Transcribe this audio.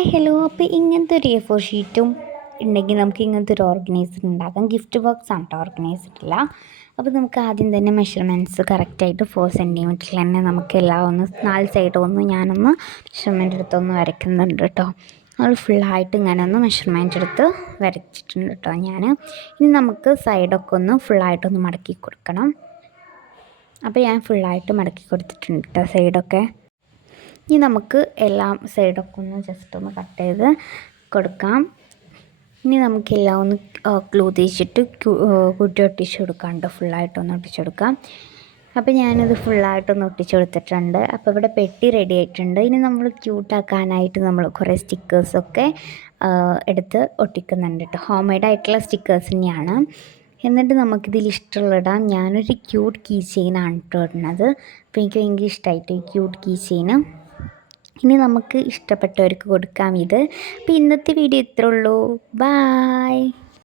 Hi hello. അപ്പോൾ ഇങ്ങനത്തെ ഒരു A4 ഷീറ്റും ഉണ്ടെങ്കിൽ നമുക്ക് ഇങ്ങനത്തെ ഒരു ഓർഗനൈസർ ഉണ്ടാക്കാം. ഗിഫ്റ്റ് ബോക്സ് ആണ് കേട്ടോ, ഓർഗനൈസർ അല്ല. അപ്പോൾ നമുക്ക് ആദ്യം തന്നെ മെഷർമെൻറ്റ്സ് കറക്റ്റായിട്ട് 4 സെൻറ്റിമീറ്ററിൽ തന്നെ നമുക്ക് എല്ലാം ഒന്ന് 4 സൈഡും ഒന്ന് ഞാനൊന്ന് മെഷർമെൻറ്റ് എടുത്തൊന്ന് വരയ്ക്കുന്നുണ്ട് കേട്ടോ. അത് ഫുള്ളായിട്ട് ഇങ്ങനെ ഒന്ന് മെഷർമെൻറ്റ് എടുത്ത് വരച്ചിട്ടുണ്ട് കേട്ടോ ഞാൻ. ഇനി നമുക്ക് സൈഡൊക്കെ ഒന്ന് ഫുള്ളായിട്ടൊന്ന് മടക്കി കൊടുക്കണം. അപ്പോൾ ഞാൻ ഫുള്ളായിട്ട് മടക്കി കൊടുത്തിട്ടുണ്ട് കേട്ടോ സൈഡൊക്കെ. ഇനി നമുക്ക് എല്ലാം സൈഡൊക്കെ ഒന്ന് ജസ്റ്റ് ഒന്ന് കട്ട് ചെയ്ത് കൊടുക്കാം. ഇനി നമുക്കെല്ലാം ഒന്ന് ഗ്ലൂ തേച്ചിട്ട് കുറ്റി ഒട്ടിച്ച് കൊടുക്കാണ്ട് ഫുള്ളായിട്ടൊന്ന് ഒട്ടിച്ച് കൊടുക്കാം. അപ്പോൾ ഞാനിത് ഫുള്ളായിട്ടൊന്ന് ഒട്ടിച്ച് കൊടുത്തിട്ടുണ്ട്. അപ്പോൾ ഇവിടെ പെട്ടി റെഡി ആയിട്ടുണ്ട്. ഇനി നമ്മൾ ക്യൂട്ടാക്കാനായിട്ട് നമ്മൾ കുറേ സ്റ്റിക്കേഴ്സൊക്കെ എടുത്ത് ഒട്ടിക്കുന്നുണ്ട് കേട്ടോ. ഹോം മെയ്ഡ് ആയിട്ടുള്ള സ്റ്റിക്കേഴ്സ് തന്നെയാണ്. എന്നിട്ട് നമുക്കിതിൽ ഇഷ്ടമുള്ളിടാം. ഞാനൊരു ക്യൂട്ട് കീ ചെയിനാണ് കേട്ടോ ഇടുന്നത്. അപ്പോൾ എനിക്ക് ഭയങ്കര ഇഷ്ടമായിട്ട് ഈ ക്യൂട്ട് കീ ചെയിന്. ഇനി നമുക്ക് ഇഷ്ടപ്പെട്ടവർക്ക് കൊടുക്കാം ഇത്. അപ്പോൾ ഇന്നത്തെ വീഡിയോ ഇത്രേ ഉള്ളൂ. ബായ്.